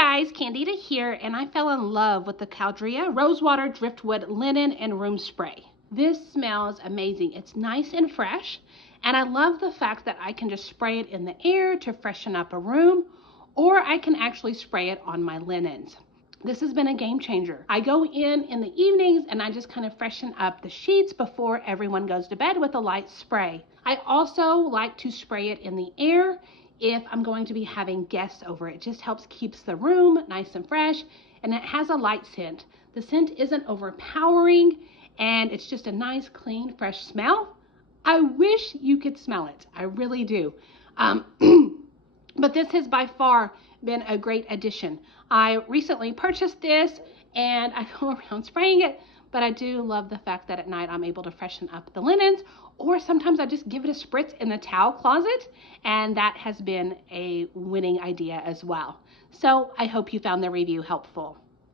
guys, Candida here, and I fell in love with the Caldrea Rosewater Driftwood Linen and Room Spray. This smells amazing. It's nice and fresh, and I love the fact that I can just spray it in the air to freshen up a room, or I can actually spray it on my linens. This has been a game changer. I go in the evenings and I just kind of freshen up the sheets before everyone goes to bed with a light spray. I also like to spray it in the air if I'm going to be having guests over. It just helps keeps the room nice and fresh, and it has a light scent. The scent isn't overpowering, and it's just a nice, clean, fresh smell. I wish you could smell it. I really do. But this has by far been a great addition. I recently purchased this and I go around spraying it, but I do love the fact that at night I'm able to freshen up the linens, or sometimes I just give it a spritz in the towel closet, and that has been a winning idea as well. So I hope you found the review helpful.